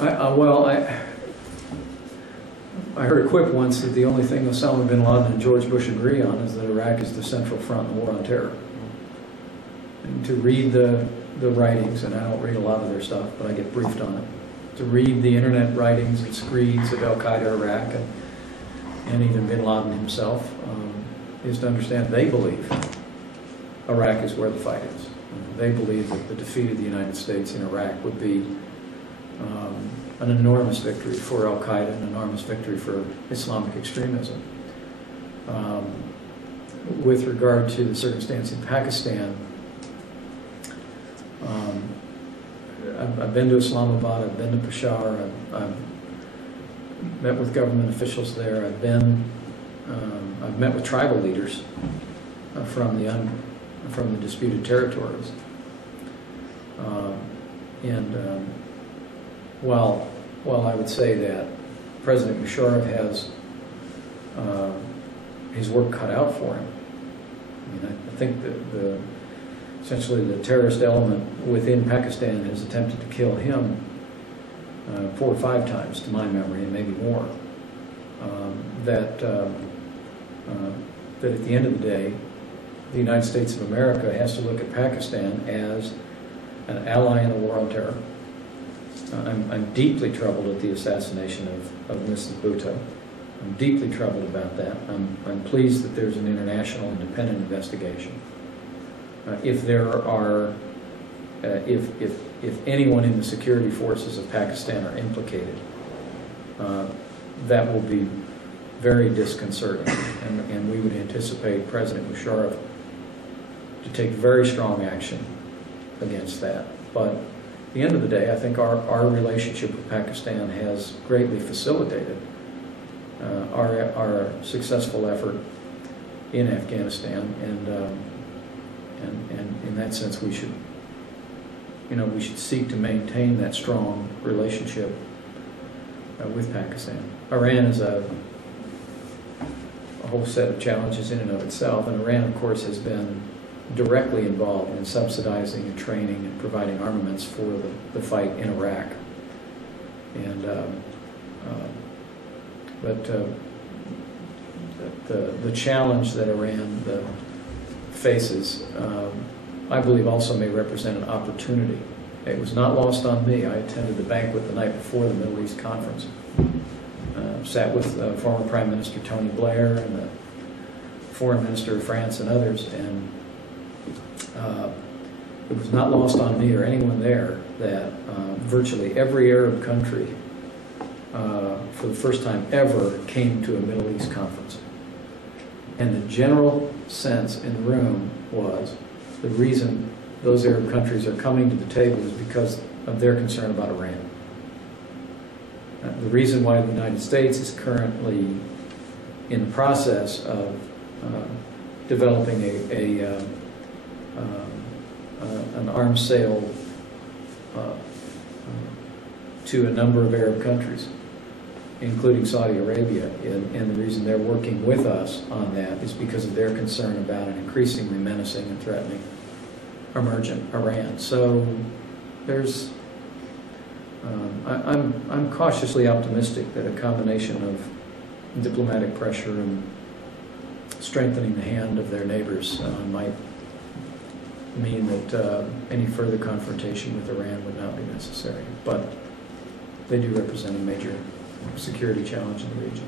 I heard a quip once that the only thing Osama bin Laden and George Bush agree on is that Iraq is the central front in the war on terror. And to read the writings, and I don't read a lot of their stuff, but I get briefed on it, to read the internet writings and screeds of Al-Qaeda Iraq and even bin Laden himself, is to understand they believe Iraq is where the fight is. They believe that the defeat of the United States in Iraq would be an enormous victory for Al-Qaeda, an enormous victory for Islamic extremism. With regard to the circumstance in Pakistan, I've been to Islamabad, I've been to Peshawar, I've met with government officials there, I've met with tribal leaders from the disputed territories. While I would say that President Musharraf has his work cut out for him, I mean, I think that essentially the terrorist element within Pakistan has attempted to kill him 4 or 5 times, to my memory, and maybe more. That at the end of the day, the United States of America has to look at Pakistan as an ally in the war on terror. I'm deeply troubled at the assassination of Mrs. Bhutto. I'm deeply troubled about that. I'm pleased that there's an international independent investigation. If anyone in the security forces of Pakistan are implicated, that will be very disconcerting, and we would anticipate President Musharraf to take very strong action against that. But at the end of the day, I think our relationship with Pakistan has greatly facilitated our successful effort in Afghanistan, and in that sense, we should seek to maintain that strong relationship with Pakistan. Iran is a whole set of challenges in and of itself, and Iran, of course, has been directly involved in subsidizing and training and providing armaments for the fight in Iraq. And the challenge that Iran faces, I believe, also may represent an opportunity. It was not lost on me. I attended the banquet the night before the Middle East Conference. Sat with former Prime Minister Tony Blair and the Foreign Minister of France and others, and it was not lost on me or anyone there that virtually every Arab country, for the first time ever, came to a Middle East conference. And the general sense in the room was the reason those Arab countries are coming to the table is because of their concern about Iran. The reason why the United States is currently in the process of developing an arms sale to a number of Arab countries, including Saudi Arabia, and the reason they're working with us on that is because of their concern about an increasingly menacing and threatening emergent Iran. So there's I'm cautiously optimistic that a combination of diplomatic pressure and strengthening the hand of their neighbors might mean that any further confrontation with Iran would not be necessary. But they do represent a major security challenge in the region.